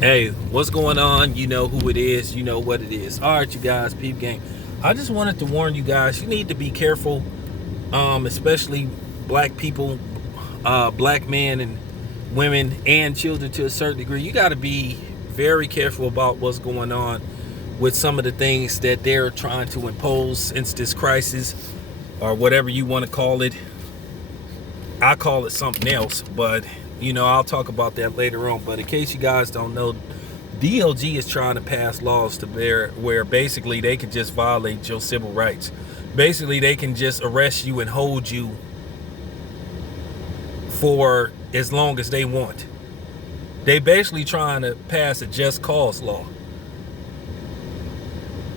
Hey, what's going on? You know who it is. You know what it is. All right, you guys, peep game. I just wanted to warn you guys. You need to be careful, especially black people, black men and women and children to a certain degree. You got to be very careful about what's going on with some of the things that they're trying to impose since this crisis, or whatever you want to call it. I call it something else, but I'll talk about that later on. But in case you guys don't know, DOJ is trying to pass laws to where basically they can just violate your civil rights. Basically, they can just arrest you and hold you for as long as they want. They basically trying to pass a just cause law,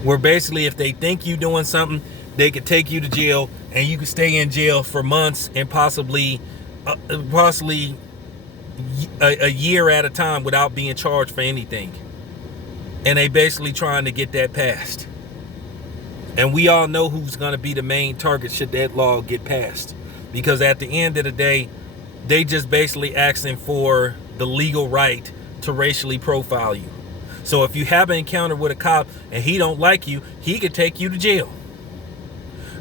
where basically if they think you doing something, they could take you to jail and you could stay in jail for months and possibly a year at a time without being charged for anything. And they basically trying to get that passed. And we all know who's going to be the main target should that law get passed. Because at the end of the day, they just basically asking for the legal right to racially profile you. So if you have an encounter with a cop and he don't like you, he could take you to jail.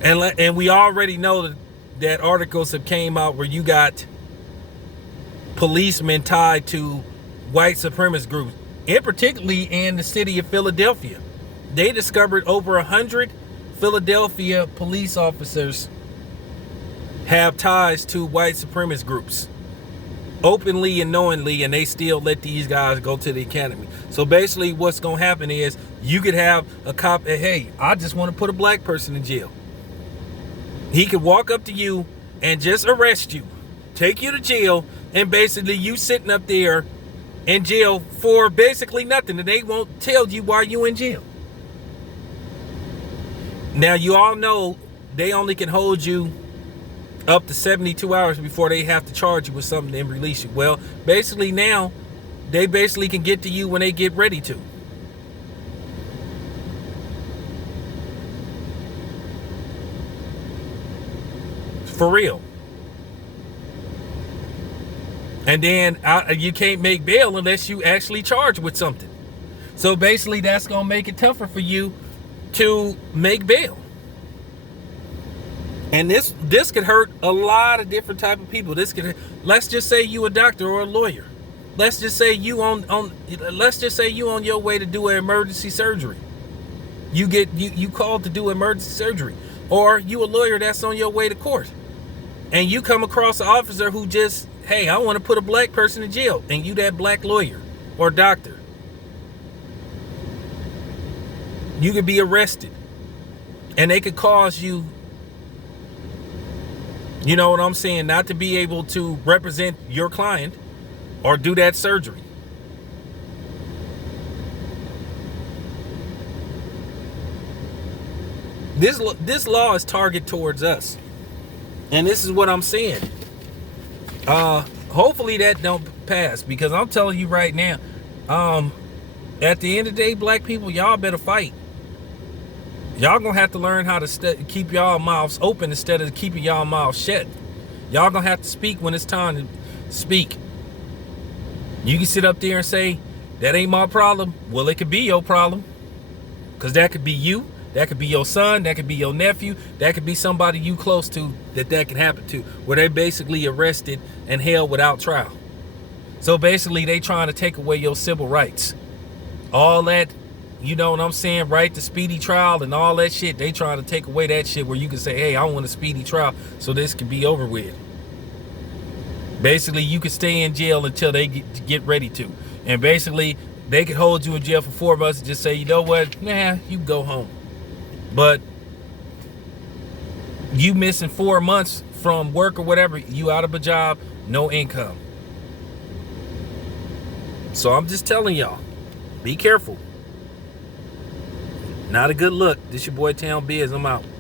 And we already know that articles have came out where you got policemen tied to white supremacist groups, and particularly in the city of Philadelphia. They discovered over 100 Philadelphia police officers have ties to white supremacist groups, openly and knowingly, and they still let these guys go to the academy. So basically what's going to happen is you could have a cop, hey, I just want to put a black person in jail. He could walk up to you and just arrest you, take you to jail, and basically you sitting up there in jail for basically nothing, and they won't tell you why you in jail. Now, you all know they only can hold you up to 72 hours before they have to charge you with something and release you. Well, basically now, they basically can get to you when they get ready to. For real. And then you can't make bail unless you actually charge with something. So basically that's going to make it tougher for you to make bail. And this could hurt a lot of different type of people. Let's just say you a doctor or a lawyer. Let's just say you on your way to do an emergency surgery. You called to do emergency surgery, or you a lawyer that's on your way to court. And you come across an officer who just, hey, I want to put a black person in jail, and you that black lawyer or doctor. You could be arrested, and they could cause you, you know what I'm saying, not to be able to represent your client or do that surgery. This law is targeted towards us. And this is what I'm saying. Hopefully that don't pass, because I'm telling you right now, at the end of the day, black people, y'all better fight. Y'all gonna have to learn how to keep y'all mouths open instead of keeping y'all mouths shut. Y'all gonna have to speak when it's time to speak. You can sit up there and say, that ain't my problem. Well, it could be your problem, because that could be you. That could be your son, that could be your nephew, that could be somebody you close to that can happen to, where they basically arrested and held without trial. So basically they trying to take away your civil rights. All that, you know what I'm saying, right to speedy trial and all that shit, they trying to take away that shit where you can say, hey, I want a speedy trial so this can be over with. Basically, you could stay in jail until they get ready to. And basically, they could hold you in jail for 4 months and just say, you know what, nah, you can go home. But you missing 4 months from work or whatever, you out of a job, no income. So I'm just telling y'all, be careful. Not a good look. This your boy Town Biz. I'm out.